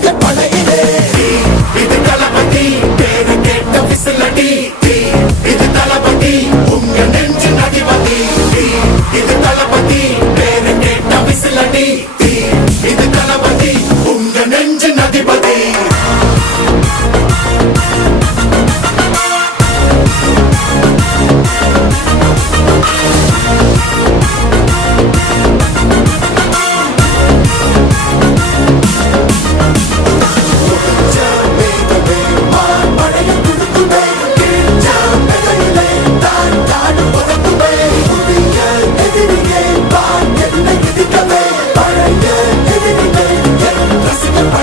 இது படையிலே இது தளபதி பேரு கேட்ட விசிலடி இது தளபதி உங்க நெஞ்சு அதிபதி இது தளபதி பேரு கேட்ட விசிலடி இது தளபதி உங்க நெஞ்சு அதிபதி